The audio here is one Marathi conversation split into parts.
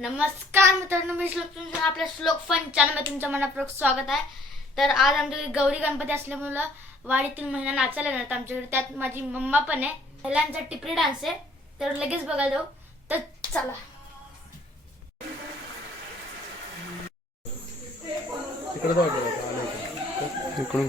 नमस्कार मित्रांनो मी श्लोक तुमच्या आपल्या श्लोक फन चॅनलमध्ये तुमच्या मनापूर्वक स्वागत आहे. तर आज आमच्याकडे गौरी गणपती असल्यामुळं वाडीतील महिना नाचायला येणार आमच्याकडे. त्यात माझी मम्मा पण आहे. पहिल्यांचा टिपरी डान्स आहे. तर लगेच बघायला जाऊ. तर चला. इकडून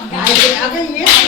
अगं